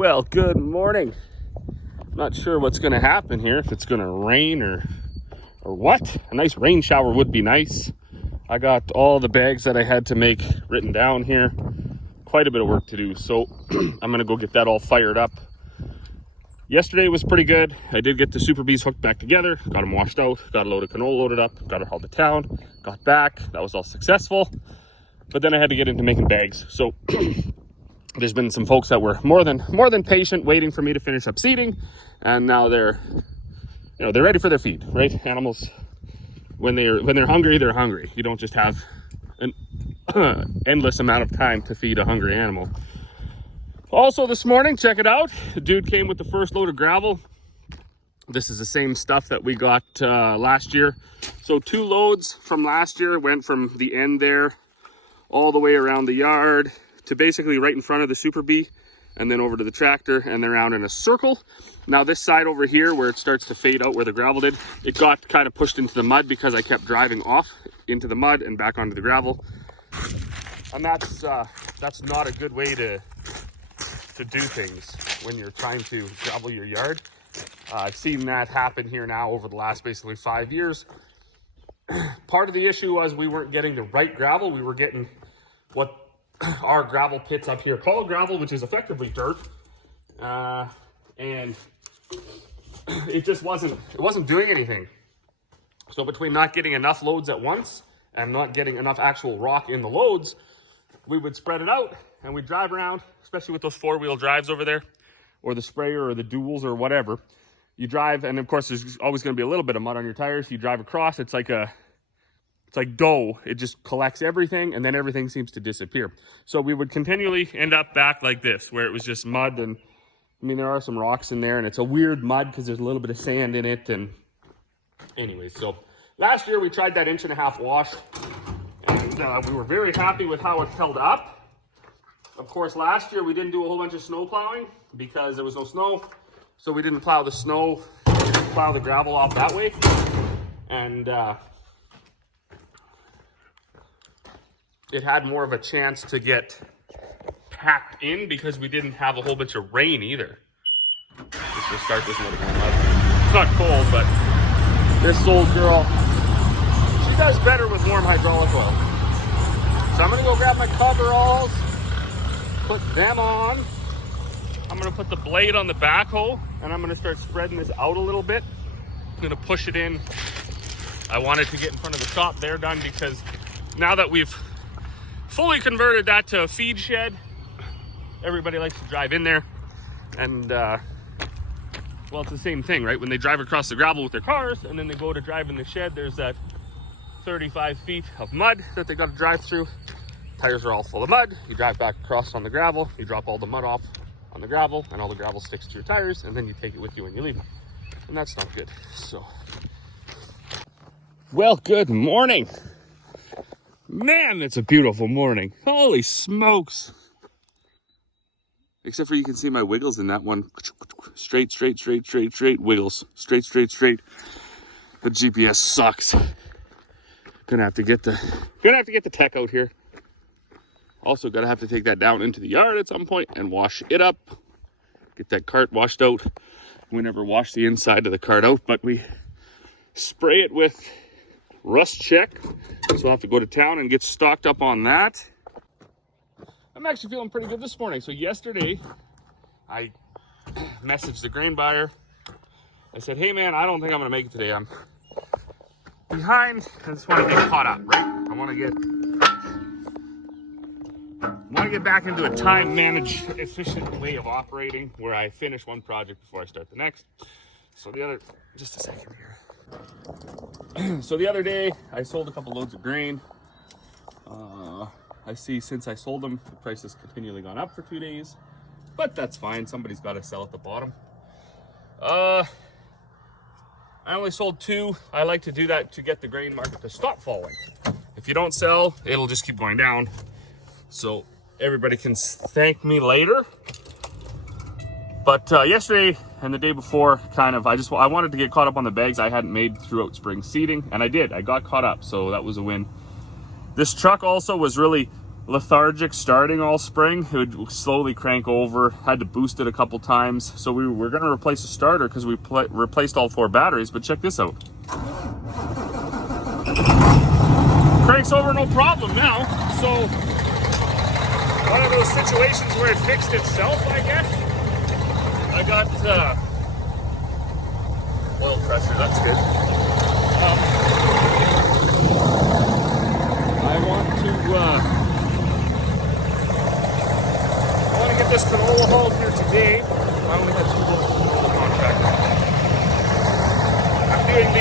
Well, good morning. Not sure what's going to happen here, if it's going to rain or what. A nice rain shower would be nice. I got all the bags that I had to make written down here. Quite a bit of work to do, so I'm going to go get that all fired up. Yesterday was pretty good. I did get the Super Bees hooked back together, got them washed out, got a load of canola loaded up, got it hauled to town, got back. That was all successful. But then I had to get into making bags. So there's been some folks that were more than patient, waiting for me to finish up seeding, and now they're ready for their feed, right? Animals, when they're hungry, they're hungry. You don't just have an endless amount of time to feed a hungry animal. Also this morning, check it out, the dude came with the first load of gravel. This is the same stuff that we got last year. So 2 loads from last year went from the end there all the way around the yard to basically right in front of the Super Bee, and then over to the tractor and then around in a circle. Now this side over here where it starts to fade out where the gravel did, it got kind of pushed into the mud because I kept driving off into the mud and back onto the gravel. And that's not a good way to do things when you're trying to gravel your yard. I've seen that happen here now over the last basically 5 years. Part of the issue was we weren't getting the right gravel. We were getting what our gravel pits up here call gravel, which is effectively dirt, and it just wasn't doing anything. So between not getting enough loads at once and not getting enough actual rock in the loads, we would spread it out and we'd drive around, especially with those 4-wheel drives over there, or the sprayer or the duals or whatever. You drive, and of course there's always going to be a little bit of mud on your tires. You drive across, it's like dough. It just collects everything, and then everything seems to disappear. So we would continually end up back like this, where it was just mud. And I mean, there are some rocks in there, and it's a weird mud because there's a little bit of sand in it. And anyways, so last year we tried that 1.5 inch wash, and we were very happy with how it held up. Of course, last year we didn't do a whole bunch of snow plowing because there was no snow. So we didn't plow the snow, plow the gravel off that way. And it had more of a chance to get packed in because we didn't have a whole bunch of rain either. Just to start this motor going up. It's not cold, but this old girl, she does better with warm hydraulic oil. So I'm gonna go grab my coveralls, put them on. I'm gonna put the blade on the backhoe, and I'm gonna start spreading this out a little bit. I'm gonna push it in. I wanted to get in front of the shop there done because now that we've fully converted that to a feed shed, everybody likes to drive in there. And well, it's the same thing, right? When they drive across the gravel with their cars and then they go to drive in the shed, there's that 35 feet of mud that they got to drive through. Tires are all full of mud. You drive back across on the gravel, you drop all the mud off on the gravel, and all the gravel sticks to your tires, and then you take it with you when you leave. And that's not good. So, well, good morning. Man, it's a beautiful morning. Holy smokes. Except for you can see my wiggles in that one. Straight wiggles. Straight. The GPS sucks. Gonna have to get the tech out here. Also gonna have to take that down into the yard at some point and wash it up. Get that cart washed out. We never wash the inside of the cart out, but we spray it with Rust Check. So we'll have to go to town and get stocked up on that. I'm actually feeling pretty good this morning. So yesterday, I messaged the grain buyer. I said, hey man, I don't think I'm gonna make it today. I'm behind. I just want to get caught up, right? I want to get back into a time-managed, efficient way of operating where I finish one project before I start the next. So just a second here. So the other day, I sold a couple loads of grain. I see since I sold them, the price has continually gone up for 2 days, but that's fine. Somebody's got to sell at the bottom. I only sold 2. I like to do that to get the grain market to stop falling. If you don't sell, it'll just keep going down. So everybody can thank me later. But yesterday and the day before, I wanted to get caught up on the bags I hadn't made throughout spring seeding, and I did. I got caught up, so that was a win. This truck also was really lethargic starting all spring. It would slowly crank over. Had to boost it a couple times. So we were going to replace the starter because we replaced all 4 batteries. But check this out. Cranks over no problem now. So one of those situations where it fixed itself, I guess. I got oil pressure. That's good. I want to get this canola hauled here today. I only had 2 loads of canola contract. I'm doing the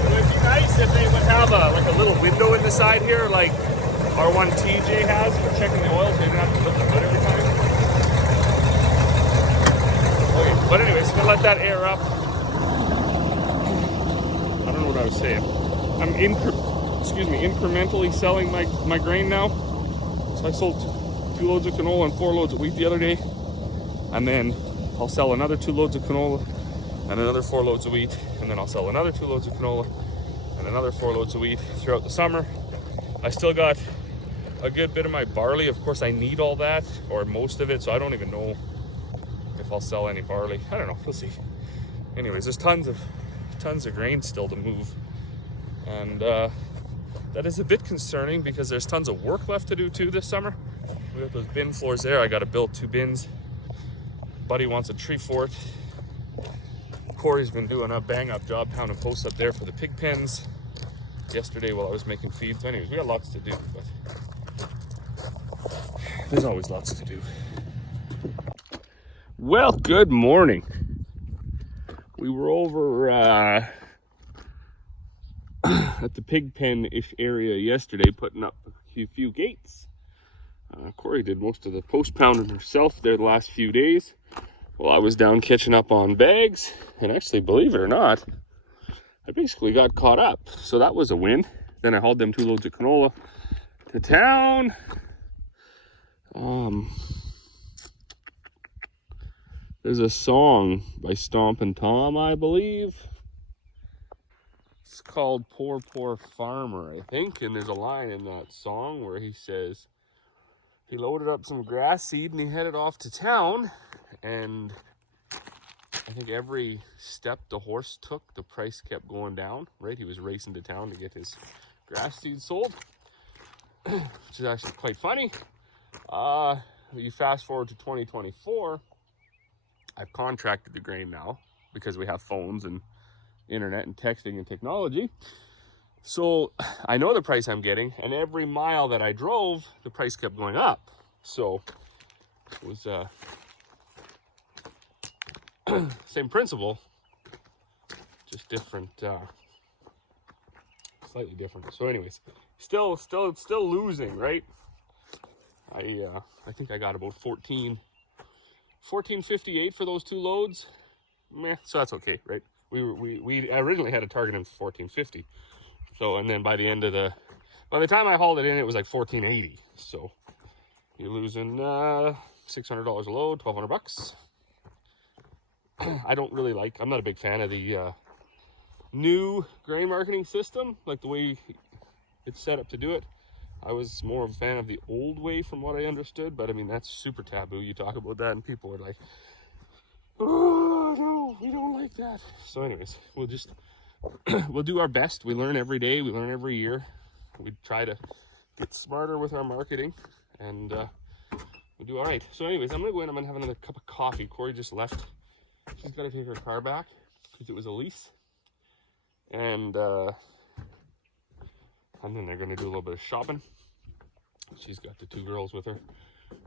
it would be nice if they would have a little window in the side here, like our one TJ has for checking the oil, so you don't have to look good every time. Okay, but anyways, gonna let that air up. I don't know what I was saying. I'm incrementally selling my grain now. So I sold 2 loads of canola and 4 loads of wheat the other day, and then I'll sell another 2 loads of canola and another 4 loads of wheat, and then I'll sell another 2 loads of canola and another 4 loads of wheat throughout the summer. I still got a good bit of my barley. Of course, I need all that, or most of it, so I don't even know if I'll sell any barley. I don't know, we'll see. Anyways, there's tons of grain still to move, and that is a bit concerning because there's tons of work left to do too this summer. We got those bin floors there. I got to build 2 bins. Buddy wants a tree fort. Corey's been doing a bang-up job pounding posts up there for the pig pens yesterday while I was making feed. So anyways, we got lots to do, but there's always lots to do. Well, good morning. We were over at the pig pen-ish area yesterday putting up a few gates. Corey did most of the post pounding herself there the last few days. Well, I was down catching up on bags, and actually, believe it or not, I basically got caught up. So that was a win. Then I hauled them 2 loads of canola to town. There's a song by Stompin' Tom, I believe. It's called Poor, Poor Farmer, I think. And there's a line in that song where he says he loaded up some grass seed and he headed off to town. And I think every step the horse took, the price kept going down, right? He was racing to town to get his grass seed sold, which is actually quite funny. You fast forward to 2024, I've contracted the grain now because we have phones and internet and texting and technology. So I know the price I'm getting, and every mile that I drove, the price kept going up. So it was same principle, just different, slightly different. So anyways, still losing, right? I think I got about 14.58 for those 2 loads. Meh, so that's okay, right? We originally had a target of 14.50. So, and then by the time I hauled it in, it was like 14.80. So you're losing $600 a load, $1,200. I'm not a big fan of the new grain marketing system, like the way it's set up to do it. I was more of a fan of the old way from what I understood, but I mean, that's super taboo. You talk about that and people are like, oh no, we don't like that. So anyways, we'll do our best. We learn every day, we learn every year. We try to get smarter with our marketing, and we'll do all right. So anyways, I'm gonna go in, I'm gonna have another cup of coffee. Corey just left. She's got to take her car back because it was a lease, and then they're going to do a little bit of shopping. She's got the 2 girls with her,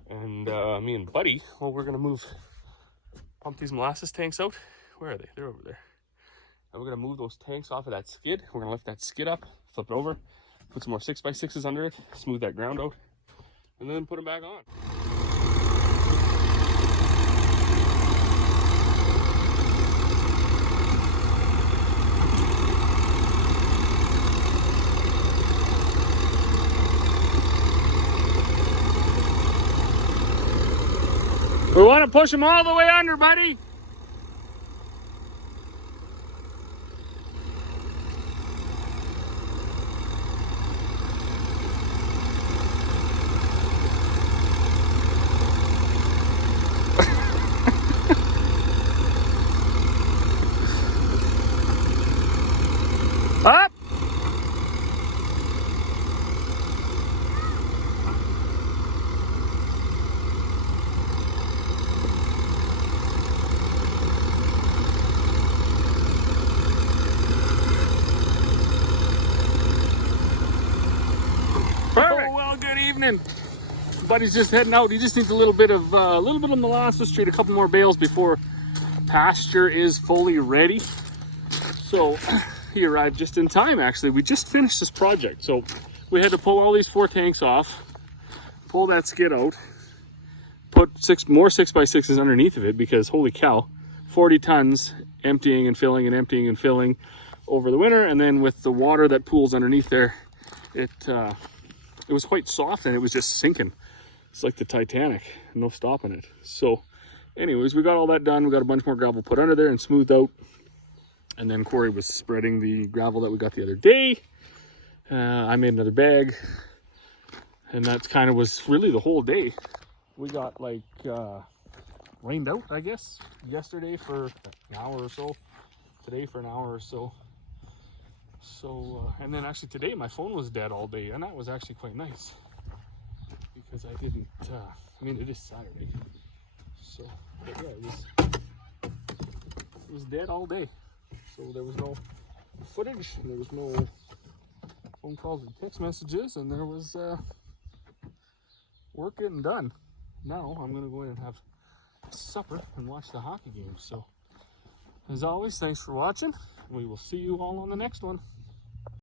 and me and Buddy, well, we're going to pump these molasses tanks out. Where are they? They're over there. And we're going to move those tanks off of that skid. We're going to lift that skid up, flip it over, put some more 6x6s under it, smooth that ground out, and then put them back on. We want to push them all the way under, buddy. Up! Perfect. Oh, well, good evening. Buddy's just heading out. He just needs a little bit of molasses treat, a couple more bales before pasture is fully ready. So he arrived just in time. Actually, we just finished this project, so we had to pull all these 4 tanks off, pull that skid out, put 6 more 6x6s underneath of it, because holy cow, 40 tons emptying and filling and emptying and filling over the winter. And then with the water that pools underneath there, it was quite soft and it was just sinking. It's like the Titanic, no stopping it. So anyways, we got all that done. We got a bunch more gravel put under there and smoothed out. And then Corey was spreading the gravel that we got the other day. I made another bag. And that kind of was really the whole day. We got like rained out, I guess, yesterday for an hour or so. Today for an hour or so. So, and then actually today my phone was dead all day, and that was actually quite nice. Because I didn't, I mean, it is Saturday. So, but yeah, it was dead all day. So there was no footage, there was no phone calls and text messages, and there was work getting done. Now I'm gonna go in and have supper and watch the hockey game. So as always, thanks for watching. We will see you all on the next one.